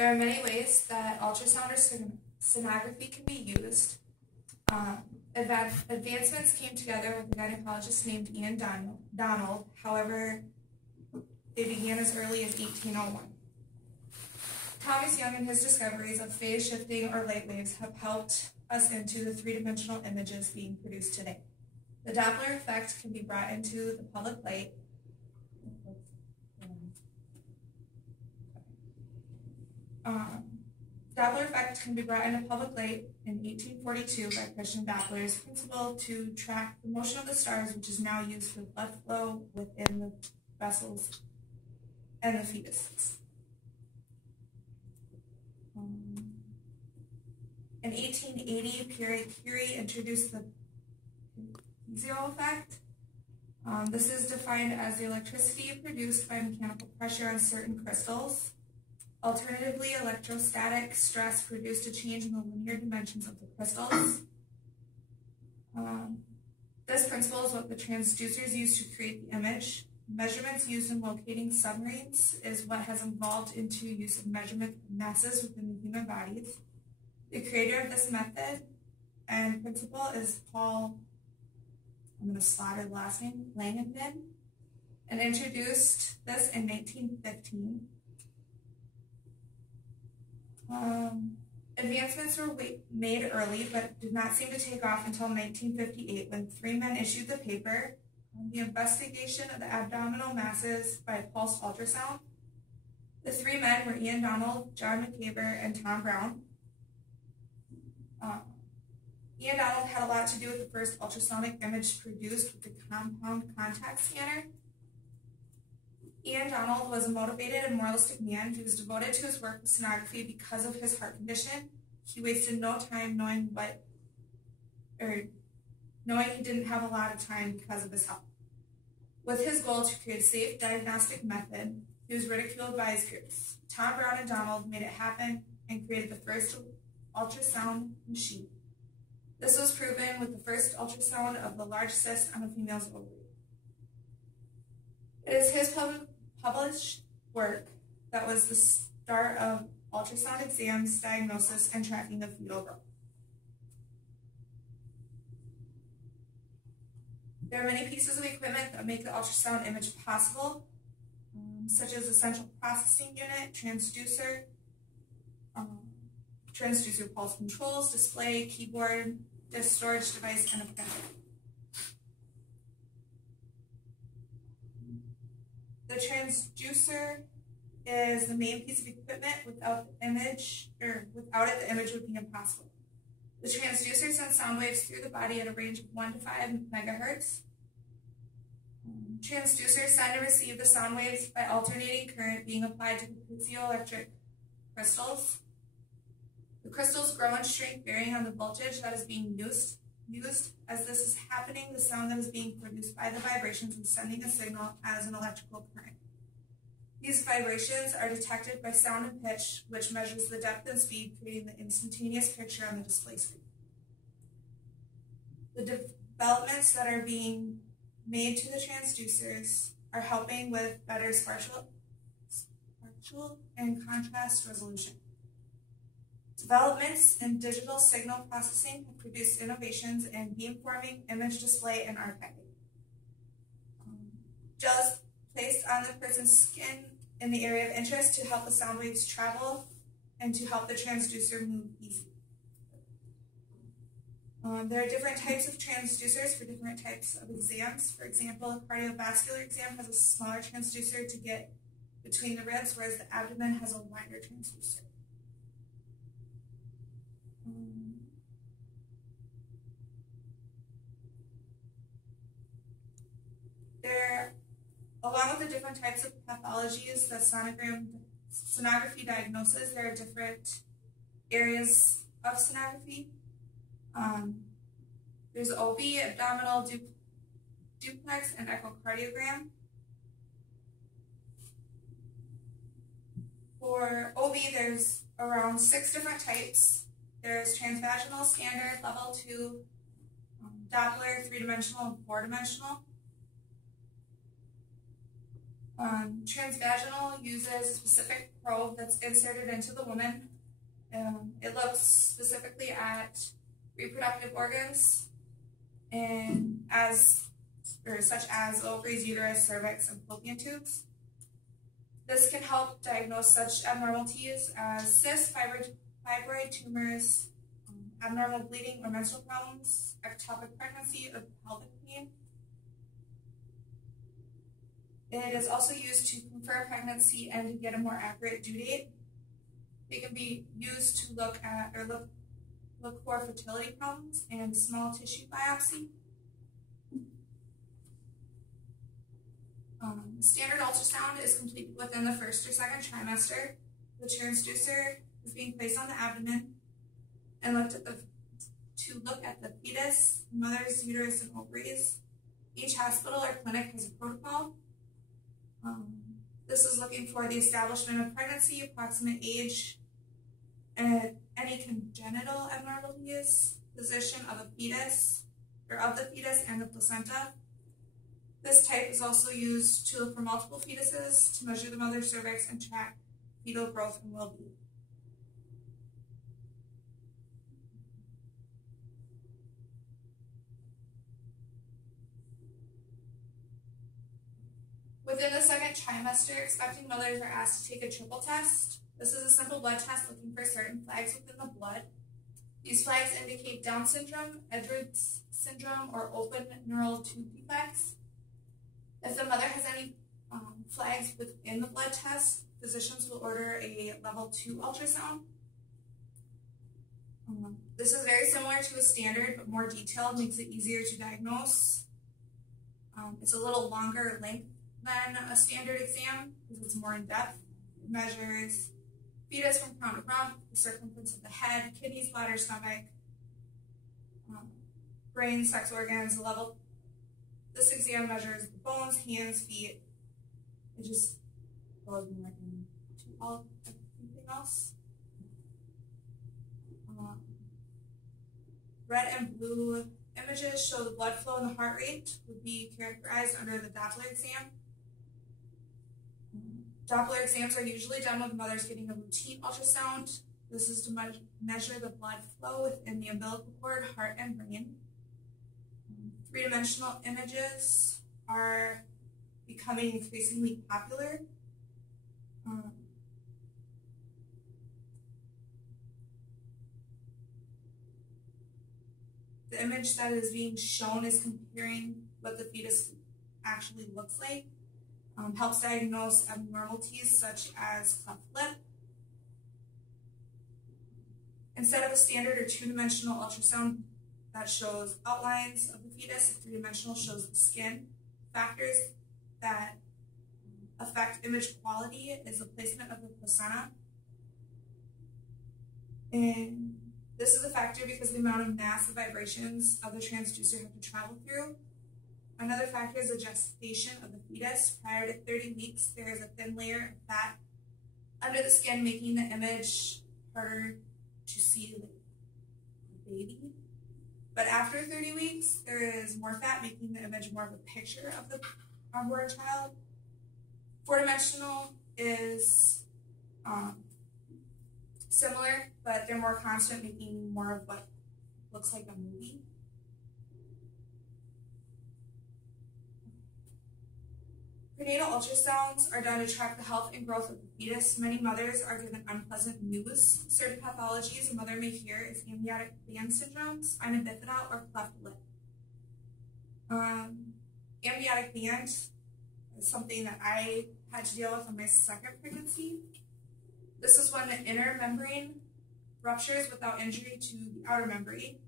There are many ways that ultrasound or sonography can be used. Advancements came together with a gynecologist named Ian Donald. However, they began as early as 1801. Thomas Young and his discoveries of phase shifting or light waves have helped us into the three-dimensional images being produced today. The Doppler effect can be brought into the public light. Doppler effect can be brought into public light in 1842 by Christian Doppler's principle to track the motion of the stars, which is now used for blood flow within the vessels and the fetuses. In 1880, Pierre Curie introduced the piezo effect. This is defined as the electricity produced by mechanical pressure on certain crystals. Alternatively, electrostatic stress produced a change in the linear dimensions of the crystals. This principle is what the transducers use to create the image. Measurements used in locating submarines is what has evolved into use of measurement masses within the human bodies. The creator of this method and principle is Paul, I'm going to slaughter the last name, Langevin, and introduced this in 1915. Advancements were made early, but did not seem to take off until 1958 when three men issued the paper, The Investigation of the Abdominal Masses by Pulse Ultrasound. The three men were Ian Donald, John McCaber, and Tom Brown. Ian Donald had a lot to do with the first ultrasonic image produced with the compound contact scanner. Ian Donald was a motivated and moralistic man who was devoted to his work with sonography because of his heart condition. He wasted no time knowing he didn't have a lot of time because of his health. With his goal to create a safe diagnostic method, he was ridiculed by his peers. Tom Brown and Donald made it happen and created the first ultrasound machine. This was proven with the first ultrasound of the large cyst on a female's ovary. It is his published work that was the start of ultrasound exams, diagnosis, and tracking of fetal growth. There are many pieces of equipment that make the ultrasound image possible, such as a central processing unit, transducer, transducer pulse controls, display, keyboard, disk storage device, and a printer. The transducer is the main piece of equipment. Without it, the image would be impossible. The transducer sends sound waves through the body at a range of 1 to 5 megahertz. Transducers send and receive the sound waves by alternating current being applied to the piezoelectric crystals. The crystals grow and shrink varying on the voltage that is being used. As this is happening, the sound that is being produced by the vibrations is sending a signal as an electrical current. These vibrations are detected by sound and pitch, which measures the depth and speed, creating the instantaneous picture on the display screen. The developments that are being made to the transducers are helping with better spatial and contrast resolution. Developments in digital signal processing have produced innovations in beamforming, image display, and archiving. Gel is placed on the person's skin in the area of interest to help the sound waves travel and to help the transducer move easily. There are different types of transducers for different types of exams. For example, a cardiovascular exam has a smaller transducer to get between the ribs, whereas the abdomen has a wider transducer. Along with the different types of pathologies that sonography diagnoses, there are different areas of sonography. There's OB, abdominal, duplex, and echocardiogram. For OB, there's around 6 different types. There's transvaginal, standard, level 2, Doppler, 3-dimensional, and 4-dimensional. Transvaginal uses a specific probe that's inserted into the woman. It looks specifically at reproductive organs and such as ovaries, uterus, cervix, and fallopian tubes. This can help diagnose such abnormalities as cysts, fibroid tumors, abnormal bleeding or menstrual problems, ectopic pregnancy, or pelvic pain. It is also used to confirm pregnancy and to get a more accurate due date. It can be used to look for fertility problems and small tissue biopsy. Standard ultrasound is completed within the first or second trimester. The transducer is being placed on the abdomen and to look at the fetus, mother's uterus, and ovaries. Each hospital or clinic has a protocol. This is looking for the establishment of pregnancy, approximate age, and any congenital abnormalities, position of the fetus and the placenta. This type is also used to look for multiple fetuses, to measure the mother's cervix, and track fetal growth and well-being. Within the second trimester, expecting mothers are asked to take a triple test. This is a simple blood test looking for certain flags within the blood. These flags indicate Down syndrome, Edwards syndrome, or open neural tube defects. If the mother has any flags within the blood test, physicians will order a level 2 ultrasound. This is very similar to a standard, but more detailed, makes it easier to diagnose. It's a little longer length than a standard exam because it's more in depth. It measures fetus from crown to rump, the circumference of the head, kidneys, bladder, stomach, brain, sex organs, the level. This exam measures the bones, hands, feet. It just goes more into all everything else. Red and blue images show the blood flow and the heart rate would be characterized under the Doppler exam. Doppler exams are usually done when the mother's getting a routine ultrasound. This is to measure the blood flow within the umbilical cord, heart, and brain. Three-dimensional images are becoming increasingly popular. The image that is being shown is comparing what the fetus actually looks like. Helps diagnose abnormalities such as cleft lip. Instead of a standard or two-dimensional ultrasound that shows outlines of the fetus, a three-dimensional shows the skin. Factors that affect image quality is the placement of the placenta. And this is a factor because of the amount of mass the vibrations of the transducer have to travel through. Another factor is the gestation of the fetus. Prior to 30 weeks, there is a thin layer of fat under the skin, making the image harder to see the baby. But after 30 weeks, there is more fat, making the image more of a picture of the unborn child. Four-dimensional is similar, but they're more constant, making more of what looks like a movie. Prenatal ultrasounds are done to track the health and growth of the fetus. Many mothers are given unpleasant news. Certain pathologies a mother may hear is amniotic band syndrome, spina bifida, or cleft lip. Amniotic band is something that I had to deal with on my second pregnancy. This is when the inner membrane ruptures without injury to the outer membrane.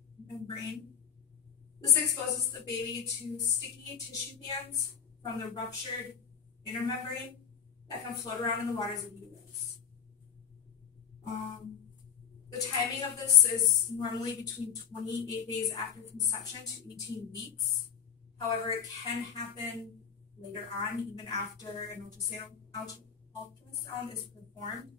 This exposes the baby to sticky tissue bands from the ruptured inner membrane that can float around in the waters of the uterus. The timing of this is normally between 28 days after conception to 18 weeks. However, it can happen later on, even after an ultrasound is performed.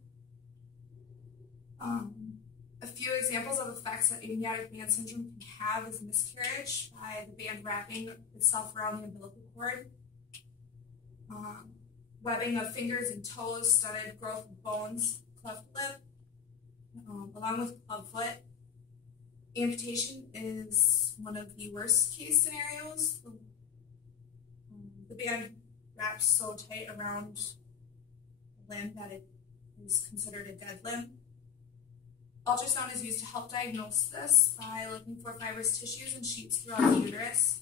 A few examples of effects that amniotic band syndrome can have is miscarriage by the band wrapping itself around the umbilical cord. webbing of fingers and toes, studded growth of bones, cleft lip, along with clubfoot. Amputation is one of the worst case scenarios. The band wraps so tight around the limb that it is considered a dead limb. Ultrasound is used to help diagnose this by looking for fibrous tissues and sheets throughout the uterus.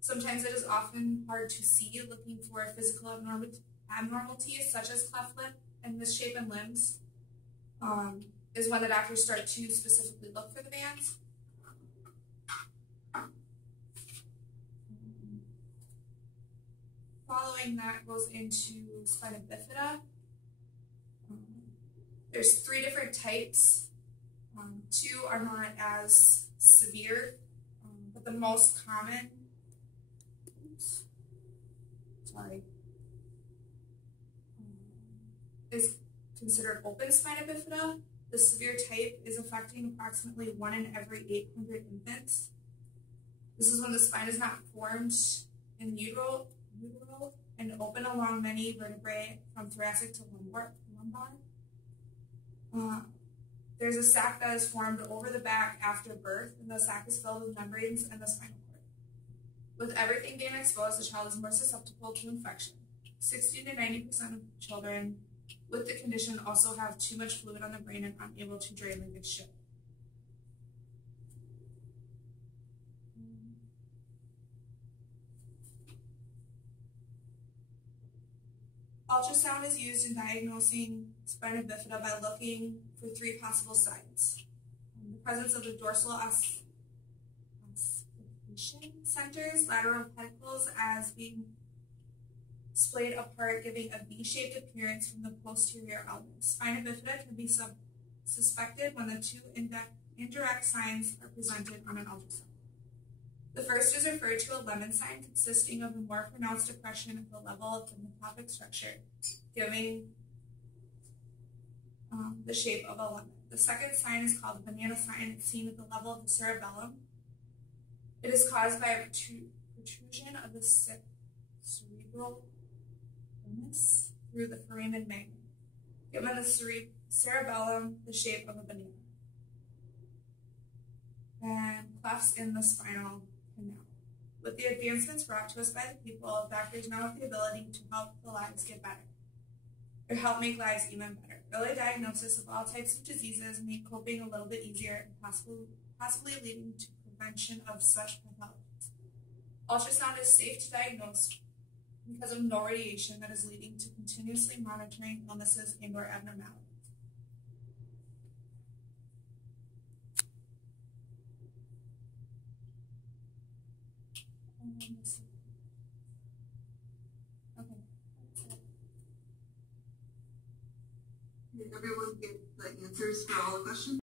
Sometimes it is often hard to see, looking for physical abnormalities such as cleft lip and misshapen limbs is when the doctors start to specifically look for the bands. Following that goes into spina bifida. There's 3 different types. 2 are not as severe, but the most common, is considered open spina bifida. The severe type is affecting approximately 1 in every 800 infants. This is when the spine is not formed in utero and open along many vertebrae from thoracic to lumbar. There's a sac that is formed over the back after birth, and the sac is filled with membranes and the spinal cord. With everything being exposed, the child is more susceptible to infection. 60 to 90% of children with the condition also have too much fluid on the brain and unable to drain like it should. Ultrasound is used in diagnosing spina bifida by looking for 3 possible signs. The presence of the dorsal ossification centers, lateral pedicles as being splayed apart, giving a V-shaped appearance from the posterior elbow. Spina bifida can be suspected when the 2 indirect signs are presented on an ultrasound. The first is referred to a lemon sign, consisting of a more pronounced depression at the level of the mesopic structure, giving the shape of a lemon. The second sign is called the banana sign. It's seen at the level of the cerebellum. It is caused by a protrusion of the cerebral venous through the foramen magnum, giving the cerebellum the shape of a banana. And clefts in the spinal canal. With the advancements brought to us by the people, doctors now have the ability to help the lives get better, or help make lives even better. Early diagnosis of all types of diseases make coping a little bit easier and possibly leading to prevention of such pathologies. Ultrasound is safe to diagnose because of no radiation that is leading to continuously monitoring illnesses and/or abnormalities. Okay. Did everyone get the answers for all the questions?